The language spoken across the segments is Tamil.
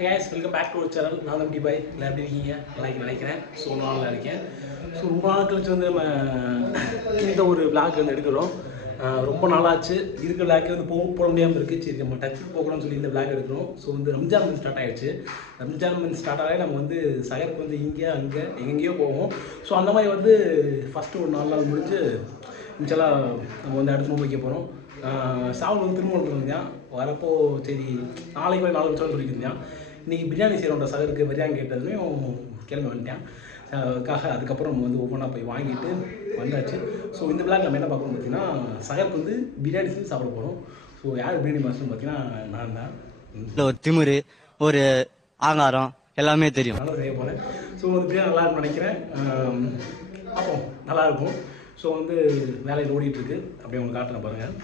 Hey guys, welcome back to our channel. நான் தான் Bois. எல்லாம் எப்படி இருக்கீங்க? நல்லா நினைக்கிறேன். ஸோ நல்லா இருக்கேன். ஸோ ரொம்ப நாள் கழிச்சு வந்து நம்ம இந்த ஒரு விளாக் வந்து எடுக்கிறோம். ரொம்ப நாளாச்சு இருக்கிற விளாக் வந்து போட முடியாமல் இருக்குது. சரி நம்ம டச் போகணும்னு சொல்லி இந்த விளாக் எடுக்கிறோம். ஸோ வந்து ரம்ஜான் மந்த் ஸ்டார்ட் ஆகிடுச்சு. ரம்ஜான் மந்த் ஸ்டார்ட் ஆகி நம்ம வந்து சகருக்கு வந்து இங்கே அங்கே எங்கெங்கேயோ போவோம். ஸோ அந்த மாதிரி வந்து ஃபஸ்ட்டு ஒரு 4 நாள் முடிஞ்சு இன்ஷால்லா நம்ம வந்து அடுத்து வைக்க போகிறோம். சாவல் வந்து திரும்ப இருந்தான் வரப்போ சரி நாளைக்கு போய் 4 நிமிஷம் சொல்லிட்டு இருந்தான். இன்றைக்கி பிரியாணி செய்கிறோன்ற சகருக்கு பிரியாணி கேட்டதுலையும் கிளம்பி வந்துட்டேன் அதுக்கப்புறம் நம்ம வந்து ஒவ்வொன்றா போய் வாங்கிட்டு வந்தாச்சு. ஸோ இந்த விளாக் நம்ம என்ன பார்க்கணும் பார்த்தீங்கன்னா சகருக்கு வந்து பிரியாணி செஞ்சு சாப்பிட போகிறோம். ஸோ யார் பிரியாணி மாஸ்டர்னு பார்த்தீங்கன்னா நான் தான். ஒரு திமிரு ஒரு ஆங்காரம் எல்லாமே தெரியும். நல்லா செய்ய போகிறேன். ஸோ வந்து பிரியாணி நல்லா இருக்கும்னு நினைக்கிறேன். பார்ப்போம் நல்லாயிருக்கும். ஸோ வந்து வேலையில் ஓடிட்டுருக்கு அப்படியே உங்களுக்கு காட்டுறேன் பாருங்கள்.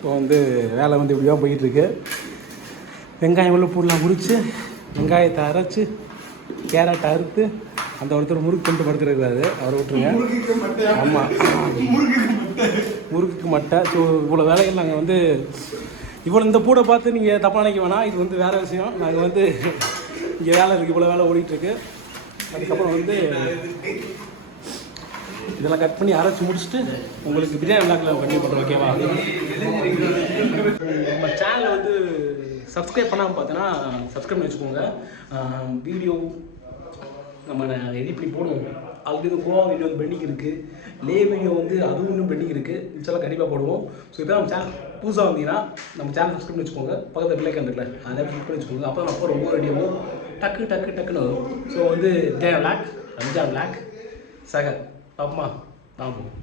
ஸோ வந்து வேலை வந்து இப்படி தான் போயிட்டுருக்கு. வெங்காயம் உள்ள பூடெலாம் உரித்து வெங்காயத்தை அரைச்சி கேரட்டை அறுத்து அந்த ஒருத்தர் முறுக்கு கொண்டு படுத்துருக்காரு, அவரை விட்டுருங்க. ஆமாம், முறுக்குக்கு மட்டை. ஸோ இவ்வளோ வேலைகள் நாங்கள் வந்து இவ்வளோ இந்த பூடை பார்த்து நீங்கள் தப்பாக நினைக்க வேணாம். இது வந்து வேறு விஷயம். நாங்கள் வந்து இங்கே வேலை இருக்குது, இவ்வளோ வேலை ஓடிட்டுருக்கு. அதுக்கப்புறம் வந்து இதெல்லாம் கட் பண்ணி அரைச்சி முடிச்சுட்டு உங்களுக்கு பிரியாணி விளாக்கில் பண்ணி பண்ணுறோம். ஓகேவா? நம்ம சேனலை வந்து சப்ஸ்கிரைப் பண்ணாமல் பார்த்தோன்னா சப்ஸ்கிரைப் பண்ணி வச்சுக்கோங்க. வீடியோ நம்ம எடிட் பண்ணி போடுவோம். ஆல்ரெடி வந்து கோவா வீடியோ வந்து பெண்டிங் இருக்குது, லே வீடியோ வந்து அதுவும் இன்னும் பெண்டிங் இருக்குது. இன்ஷால்லா கண்டிப்பாக போடுவோம். ஸோ இப்போ நம்ம சேனல் புதுசாக வந்தீங்கன்னா நம்ம சேனல் சப்ஸ்கிரைப் பண்ணி வச்சுக்கோங்க. பக்கத்தில் பிள்ளைக்கு வந்துக்கல அதை கிளிக் பண்ணி வச்சுக்கோங்க. அப்போ நம்ம போகிற ஒவ்வொரு வீடியோவும் டக்குன்னு வரும். ஸோ வந்து விளாக் ரம்ஜான் விளாக் சகர் பாப்பமா வாங்குவோம்.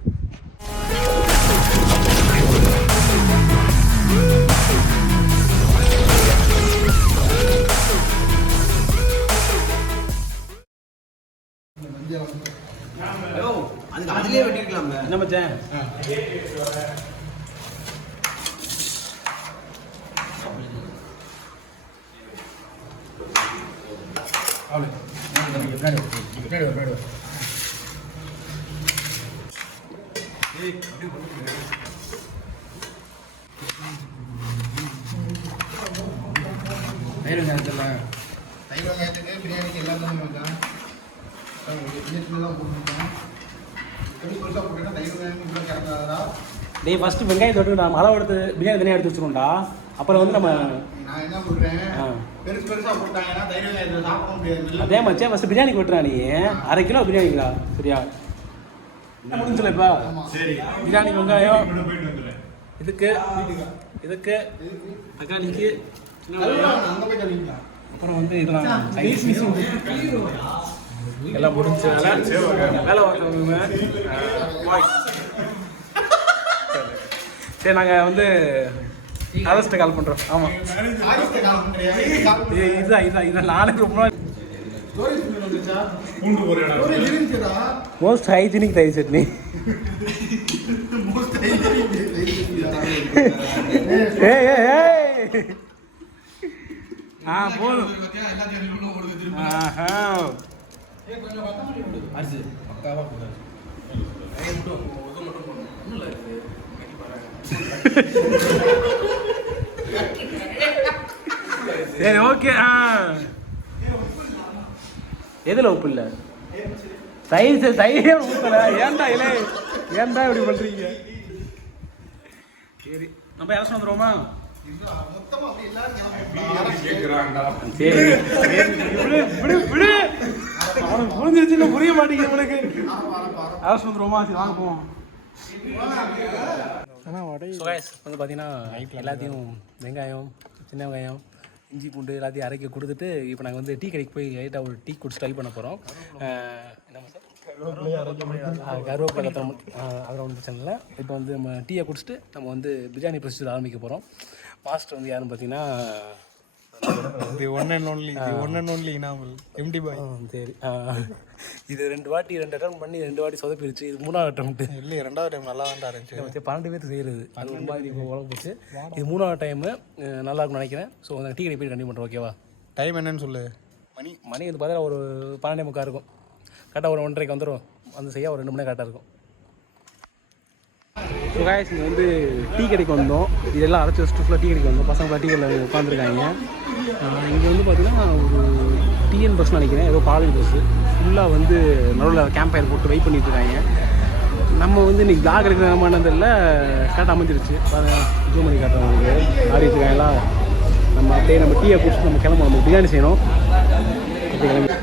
அதுலயே வெட்டிருக்கலாம் என்ன மச்சான்? பிரியாணிக்கு எல்லாமே டேய் ஃபஸ்ட்டு வெங்காயத்தை விட்டு நான் மழை எடுத்து பிரியாணி தனியாக எடுத்து வச்சுருவோம்டா. அப்புறம் வந்து நம்ம நான் என்ன சொல்கிறேன், பெருசாக போட்டாங்கன்னா தைரியம் சாப்பிட முடியாது. அதே மச்சே ஃபஸ்ட்டு பிரியாணிக்கு விட்டுறா. நீ 1/2 கிலோ பிரியாணிங்களா? சரியா? என்ன முடிஞ்சல இப்போ பிரியாணிக்கு வெங்காயம் இதுக்கு தக்காளிக்கு அப்புறம் வந்து இதெல்லாம் எல்லாம் முடிஞ்ச வேலை பார்த்தவங்க. சரி நாங்கள் வந்து ஆகஸ்ட்டை கால் பண்ணுறோம். ஆமாம் இதுதான் நானே ரொம்ப மோஸ்ட் ஹைஜீனிக் தயிர் சட்னி. போதும். சரி ஓகே. எதில் உப்பு இல்லை? தயிரே ஊற்றல. ஏன்டா இப்படி பண்ணுறீங்க? சரி நம்ம யாரும் வந்துடுவோமா? சரி அவனுக்கு புரிஞ்சிருச்சு, புரிய மாட்டேங்குது அவனுக்கு. அரசு வந்துடுவோமா? சரி வாங்க போவோம். வந்து பார்த்தீங்கன்னா எல்லாத்தையும் வெங்காயம், சின்ன வெங்காயம், இஞ்சி பூண்டு எல்லாத்தையும் அரைக்க கொடுத்துட்டு இப்போ நாங்கள் வந்து டீ கடைக்கு போய் லைட்டாக ஒரு டீ குடிச்சு ட்ரை பண்ண போகிறோம். கருவேப்பிலை அதில் ஒன்றும் பிரச்சனை இல்லை. இப்போ வந்து நம்ம டீயை குடிச்சிட்டு நம்ம வந்து பிரியாணி ப்ரொசீஜர் ஆரம்பிக்க போகிறோம். மாஸ்டர் வந்து யாருன்னு பார்த்தீங்கன்னா ஒன் அண்ட் ஒன்லி இனாமல் எம்டி பாய். சரி இது 2 வாட்டி 2 அட்டம் பண்ணி 2 வாட்டி சொதப்பிடுச்சு. இது 3வது அட்டம் இல்லை, 2வது டைம் நல்லா தான் இருந்துச்சு. 12 பேருக்கு செய்கிறது அது ஒரு மாதிரி உழப்பு போச்சு. இது 3வது டைமு நல்லா இருக்கும்னு நினைக்கிறேன். ஸோ அந்த டீ கடை போய் கண்டிப்பாக பண்ணுறோம். ஓகேவா? டைம் என்னன்னு சொல்லு. மணி வந்து பார்த்தா ஒரு 12:45 இருக்கும். கரெக்டாக ஒரு 1:30க்கு வந்துடும். வந்து செய்ய ஒரு 2 மணி நேரம் கரெக்டாக இருக்கும். ஸோ காய்ஸ் இங்கே வந்து டீ கடைக்கு வந்தோம். இதெல்லாம் அரைச்சி வச்சுட்டு ஃபுல்லாக டீ கடைக்கு வந்தோம். பசங்க ஃபுல்லாக டீ கடையில் உட்காந்துருக்காங்க. இங்கே வந்து பார்த்தீங்கன்னா ஒரு டிஎன் பஸ் நினைக்கிறேன், ஏதோ காலேஜ் பஸ்ஸு ஃபுல்லாக வந்து நடுவில் கேம்ப் ஃபயர் போட்டு வெயிட் பண்ணிட்டு இருக்காங்க. நம்ம வந்து இன்றைக்கி பிளாக் எடுக்கிற நம்மன்றதில் கரெக்டாக அமைஞ்சிருச்சு. ஜூம் பண்ணி காட்டுறவங்களுக்கு ஆடிட்டு இருக்காங்களா. நம்ம அப்படியே நம்ம டீயை குடிச்சிட்டு நம்ம கிளம்பணும். நம்ம பிரியாணி செய்யணும். அப்படி கிளம்பி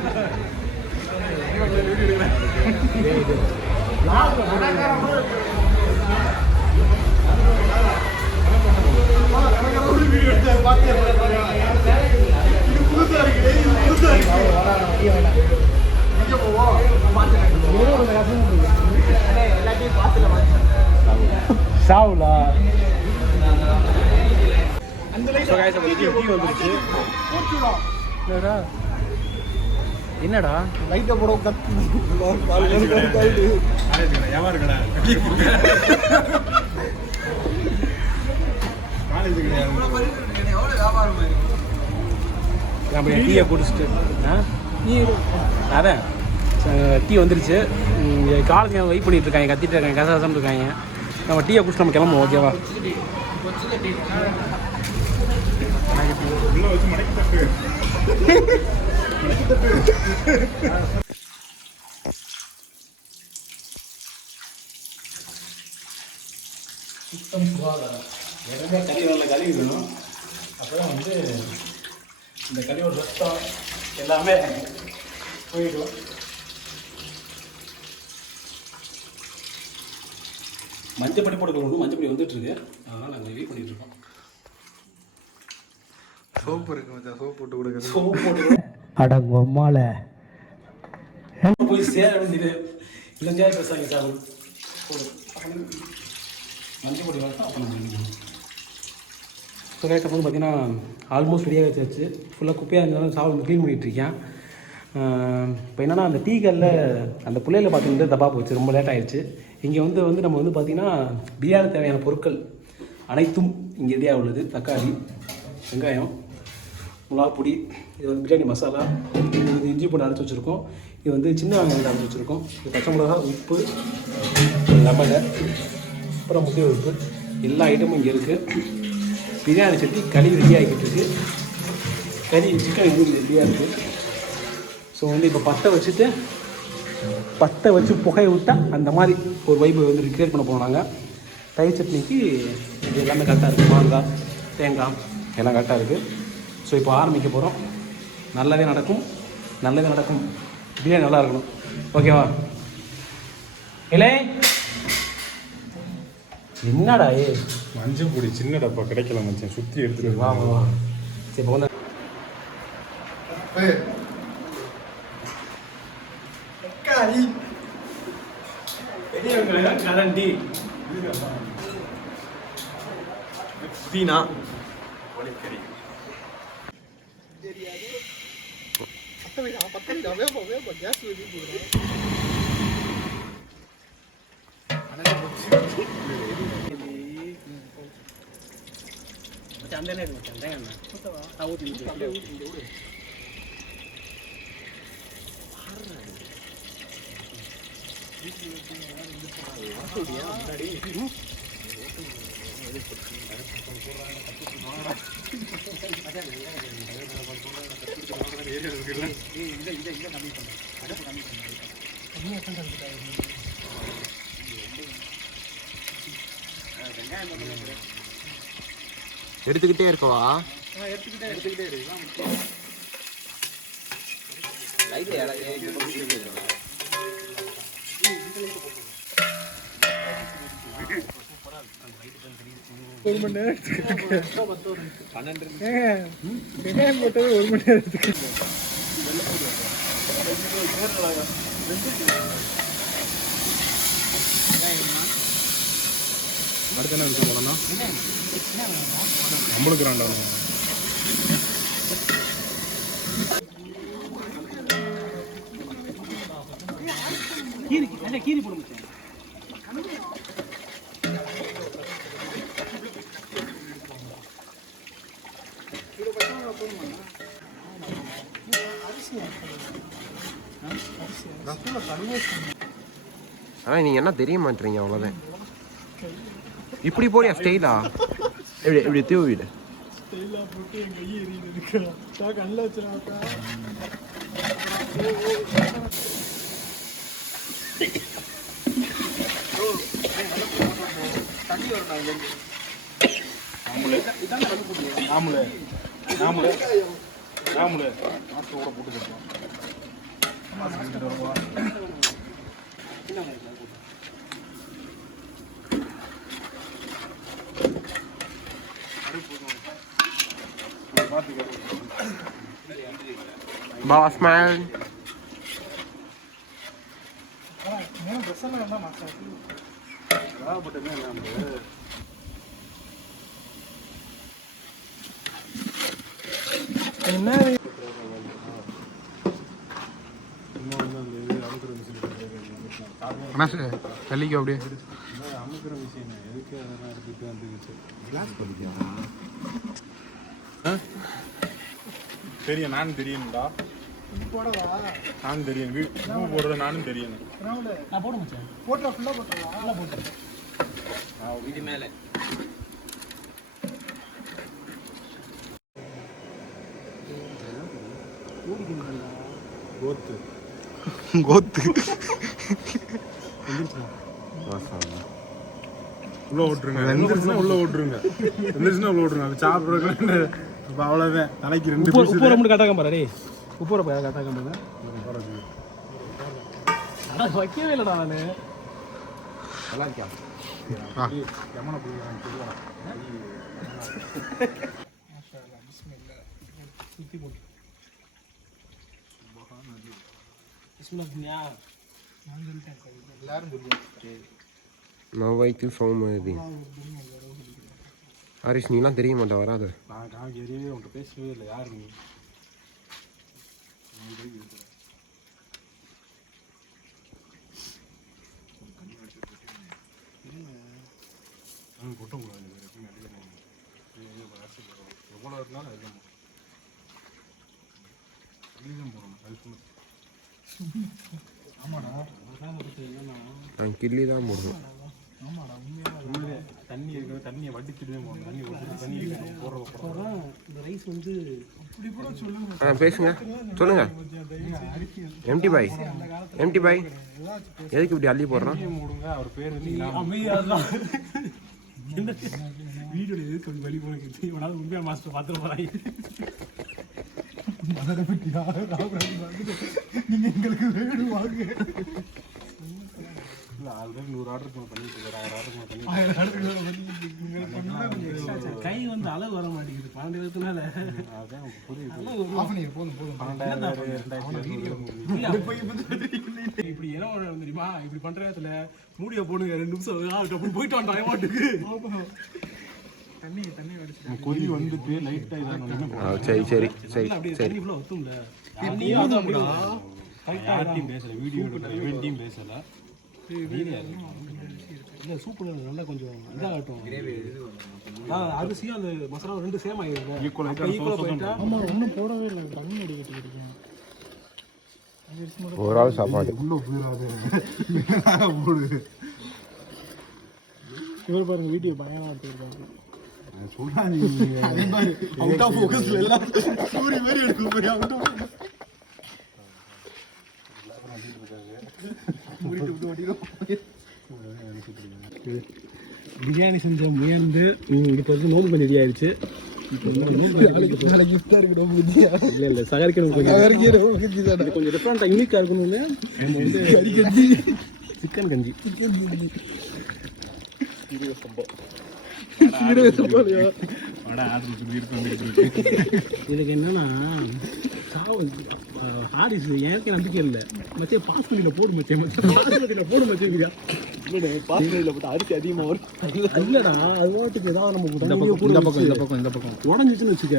சாவுலா என்னடா லைட்டை போட டீயை குடிச்சிட்டு அதான் டீ வந்துருச்சு. காலேஜ் வெயிட் பண்ணிட்டு இருக்காங்க, கத்திட்டு இருக்காங்க, கசகசம் இருக்காங்க. நம்ம டீயை குடிச்சு நம்ம கிளம்புவோம். ஓகேவா? சுத்தம் சுகாதாரம் எதுவுமே கழிவுகளில் கழுவிடணும். அப்போ தான் வந்து இந்த கழிவோட ரத்தம் எல்லாமே போயிடும். மஞ்சப்படி போட்டுக்கணும். மஞ்சப்படி வந்துட்டுருக்கு, அதனால் நாங்கள் வெயிட் பண்ணிகிட்ருக்கோம். சோப்பு இருக்கு மச்சான், சோப்பு போட்டு கொடுங்க. சோப்பு போட்டு அடங்க அம்மால போய் சேர வேண்டியது. இல்லைஞ்சா பேசாங்க சார் போடு மஞ்சப்பொடி வரட்டும். அப்போ நம்ம ஸோ கரெக்டாக வந்து பார்த்தீங்கன்னா ஆல்மோஸ்ட் ரெடியாக வச்சாச்சு. ஃபுல்லாக குப்பையாக இருந்தாலும் சாவல் க்ளீன் பண்ணிகிட்ருக்கேன். இப்போ என்னென்னா அந்த டீக்கல்ல அந்த பிள்ளையில் பார்த்துக்கிட்டு தப்பாக போச்சு, ரொம்ப லேட் ஆகிடுச்சு. இங்கே வந்து நம்ம வந்து பார்த்திங்கன்னா பிரியாணி தேவையான பொருட்கள் அனைத்தும் இங்கே ரெடியாக உள்ளது. தக்காளி, வெங்காயம், மிளகாப்பொடி, இது வந்து பிரியாணி மசாலா, இது வந்து இஞ்சி பூண்டு அரைச்சி வச்சுருக்கோம். இது வந்து சின்ன வெங்காயம் அரைச்சி வச்சுருக்கோம். இது பச்சை மிளகா, உப்பு, லெமனு, அப்புறம் முட்டை உப்பு, எல்லா ஐட்டமும் இங்கே இருக்குது. பிரியாணி சட்டி கழுவி ரெடி ஆகிக்கிட்டு இருக்குது. சிக்கன் இது ரெடியாக இருக்குது. ஸோ வந்து இப்போ பற்ற வச்சு புகையை விட்டால் அந்த மாதிரி ஒரு வைப்பு வந்து க்ரியேட் பண்ண போனாங்க. தயிர் சட்னிக்கு இது எல்லாமே கரெக்டாக இருக்குது. மாங்காய், தேங்காய் எல்லாம் கரெக்டாக இருக்குது. ஸோ இப்போ ஆரம்பிக்க போகிறோம். நல்லதே நடக்கும். பிரியாணி நல்லா இருக்கணும். ஓகேவா? இல்லை என்னடா மஞ்சள் பொடி சின்ன டப்பா கிடைக்கல மச்சான், சுற்றி எடுத்துகிட்டு வா. சரி இப்போ வந்து கரண்டி புதினா எடுத்துக்கிட்டே இருக்கவா? எடுத்துக்கிட்டே இருக்கு. ஒரு மணி நேரம் எடுத்துக்கிட்டு 12 வெங்காயம் போட்டது 1 மணி நேரம் எடுத்துக்கிட்டு. அடுத்த என்ன விஷயம் போனோம்னா நம்மளுக்கு ரெண்டாவது கீரி போடுங்க. ஆனால் நீங்கள் என்ன தெரிய மாட்டீங்க, அவ்வளோதான். இப்படி போறியா ஸ்டைலா? எப்படி எப்படி தூவிடு போட்டு என் கையை எரியுது கண்ணில் வச்சுருக்கா தண்ணி வரும் நாமளே நாமளே நாமளே மாஸ்டர் கூட போட்டு கட்டலாம் Boss man. ட்ரெஸ் எல்லாம் வேண்டாம் மாஸ்டர் என்ன தள்ளிக்கோ அப்படியே அமுக்கிற விஷயம் எதுக்கு அதெல்லாம் எடுத்துட்டு வந்துச்சு கிளாஸ் பண்ணிக்கா தெரியும் நானும் தெரியும்டா போடவா நானும் தெரியும் வீடு போடுறது நானும் தெரியும் நான் போட முடிச்சேன் போட்டா ஃபுல்லாக போட்டுருவா நல்லா போட்டேன் இது மேலே கோத்து கோத்து உள்ள ஓட்டுருங்க எந்திரிச்சுன்னா உள்ள ஓட்டுருங்க எந்திரிச்சுன்னா உள்ள ஓட்டுருங்க அது சாப்பிட்றதுக்கு இப்போ அவ்வளோதான் தலைக்கு 2 பீஸ் உப்பு மட்டும் கட்டாக்க பாரு உப்பு கட்டாக்க பாரு ஆனால் வைக்கவே இல்லைடா நான் நல்லா இருக்கியா எமனை போய் சுற்றி போட்டு எல்லாரும் புரியும் நான் வைத்து சோமதி ஹரிஷ் நீலாம் தெரிய மாட்டா வராது நான் காங்கேரியே உன்கிட்ட பேசவே இல்லை யார் நீ கொட்டக்கூடாது எவ்வளோ இருந்தாலும் அதிகம் போகணும் அது சொல்லு ஆமாடா நான் கிள்ளி தான் போடுவேன் ஆமாடா உண்மையாக தண்ணி இருக்கிற தண்ணியை வடிச்சுட்டு போகணும் தண்ணி கொடுத்து தண்ணி போடுறத இந்த ரைஸ் வந்து இப்படி கூட சொல்லுங்க பேசுங்க சொல்லுங்க எம்டி பாய் எம்டி பாய் எதுக்கு இப்படி அள்ளி போடுறான் மூடுங்க அவர் பேர் வந்து வீடியோட எதுக்கு அப்படி வழி போனது இவனால உண்மையாக மாஸ்டர் பார்த்துட்டு போறாங்க மதனை பற்றியா ராமராஜ் நீங்க எங்களுக்கு வேணும் வாங்க இல்லை ஆல்ரெடி 100 ஆர்டருக்கு பண்ணிட்டு இருக்காரு 1000 ஆர்டருக்கு கை வந்து அளவு வர மாட்டேங்குது 12 அதான் புரியுது போதும் 12,000 இப்படி என்ன தெரியுமா இப்படி பண்ற இடத்துல மூடிய போடுங்க 2 நிமிஷம் அப்படி போயிட்டு வந்தான் ஏமாட்டுக்கு தண்ணி அடிச்சு கொதி வந்துட்டு லைட்டா இதான் சரி சரி சரி அப்படியே சரி தண்ணி ஃபுல்லா ஒத்தும்ல யார்ட்டையும் பேசல வீடியோ எடுக்கிறேன் பேசல இல்லை சூப்பர் நல்லா கொஞ்சம் இதாகட்டும் அரிசியும் அந்த மசாலா 2 சேம் ஆகிடுங்க ஈக்குவலாக போயிட்டா ஆமா ஒன்றும் போடவே இல்லை தண்ணி அடிக்கிட்டு இருக்கேன் ஒரு ஆள் சாப்பாடு உள்ள போயிடாது போடு இவர் பாருங்க வீடியோ பயங்கரமா எடுத்துருக்காங்க சொல்றாங்க அவுட் ஆஃப் ஃபோக்கஸ்ல எல்லாம் ஸ்டோரி மாதிரி எடுக்கும் போய் அவுட் ஆஃப் பிரியாணி செஞ்ச முயந்து இப்போ வந்து நோம்பு பண்ணி ரெடி ஆயிடுச்சு கிஃப்டா இருக்கணும் புதியா இல்லை சகரிக்க கொஞ்சம் டிஃப்ரெண்டாக யூனிக்காக இருக்கணும்னு நம்ம வந்து சிக்கன் கஞ்சி எனக்கு என்னன்னா ஹாரிஸ் எனக்கு நம்பிக்கை இல்லை மச்சே பாஸ்மதியில் போடு மச்சே பாஸ்மதியில் போடு மச்சே பாஸ்மதியில் போட்டு அரிசி அதிகமாக வரும் இல்லைடா அது வாட்டுக்கு ஏதாவது நம்ம இந்த பக்கம் உடஞ்சிச்சுன்னு வச்சுக்க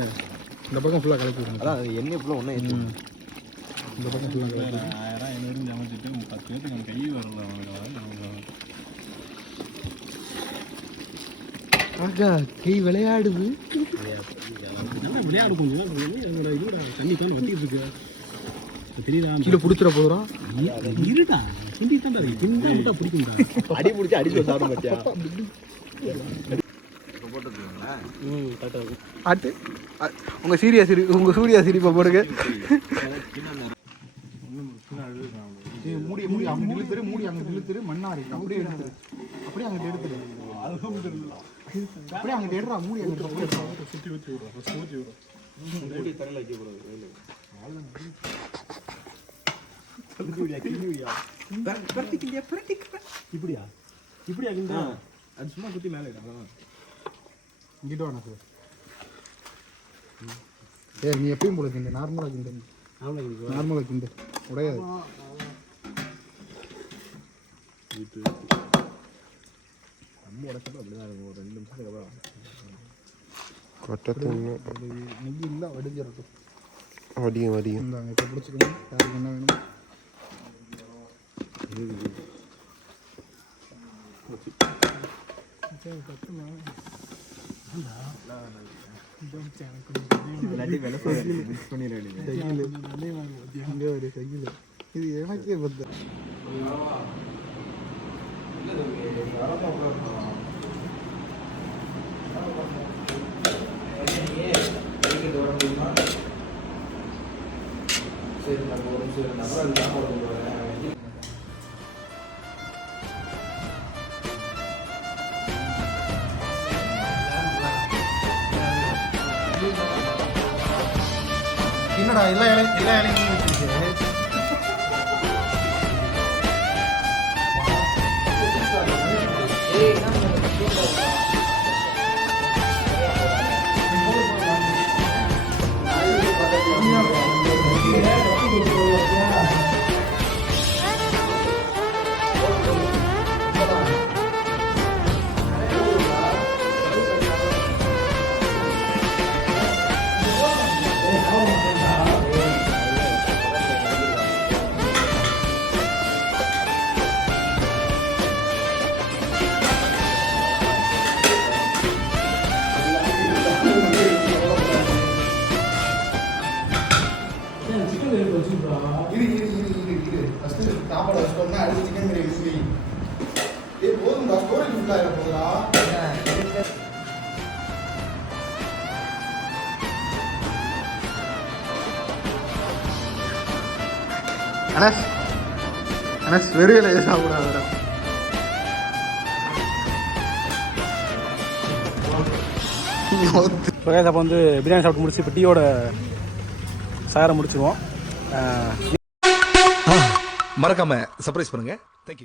இந்த பக்கம் ஃபுல்லாக கலக்கி விடுங்க அதான் எண்ணெய் ஃபுல்லாக ஒன்றே இந்த பக்கம் ஃபுல்லாக கலக்கி 1000 சமைச்சிட்டு 10 பேருக்கு நம்ம கை வரல கை விளையாடுது நல்லா விளையாடு கொஞ்சம் என்னோட இதோட தண்ணி தான் வட்டிட்டு இருக்கு தெரியுதா கீழே பிடிச்சிட போகிறோம் இருடா கிண்டி தான்டா கிண்டா மட்டும் பிடிக்கும்டா அடி பிடிச்சி அடிச்சு சாப்பிட மாட்டியா கரெக்டாக இருக்கும். ஆட்டு உங்கள் சூர்யா சிரிப்பை போடுங்க. மூடி அங்கே இழுத்துரு, மூடி அங்கே இழுத்துரு, மண்ணாரி அப்படியே எடுத்துரு, அப்படியே அங்கிட்டு எடுத்துரு, அப்படியே அங்கிட்டு எடுறா, மூடி அங்கிட்டு சுற்றி ஊற்றி விடுறோம், ஃபஸ்ட்டு ஊற்றி விடுறோம். மூடி தரையில் வைக்கக்கூடாது. இப்படியா இப்படியா கிண்டா? அது சும்மா குத்தி மேலே இங்கிட்ட வேணா சார். ஏ நீ எப்பயும் போல கிண்டு, நார்மலாக கிண்டு, நார்மலாக கிண்டு, உடையாது. நம்ம உடச்சப்ப அப்படிதான் இருக்கும். ஒரு 2 நிமிஷத்துக்கு அப்புறம் நெய் இல்லை வடிஞ்சிடட்டும். வடியும் இந்தாங்க இப்போ பிடிச்சிக்கணும். யாருக்கு என்ன வேணும்? இது எனக்கே பத்து. என்னடா எல்லா இலையும் வச்சிருக்கேன். சாப்பாடு வச்சுட்டோம்னா அடுத்து சிக்கன் கிரேவி. ஏய் போதும்டா, ஸ்டோரேஜ் ஃபுல்லாக இருக்க போதுடா. அனஸ் வெறும் இலையை சாப்பிடாதடா. அப்போ வந்து பிரியாணி சாப்பிட்டு முடிச்சு இப்போ டீயோட சாரை முடிச்சிருவோம். மறக்காம சர்ப்ரைஸ் பண்ணுங்க. தேங்க்யூ.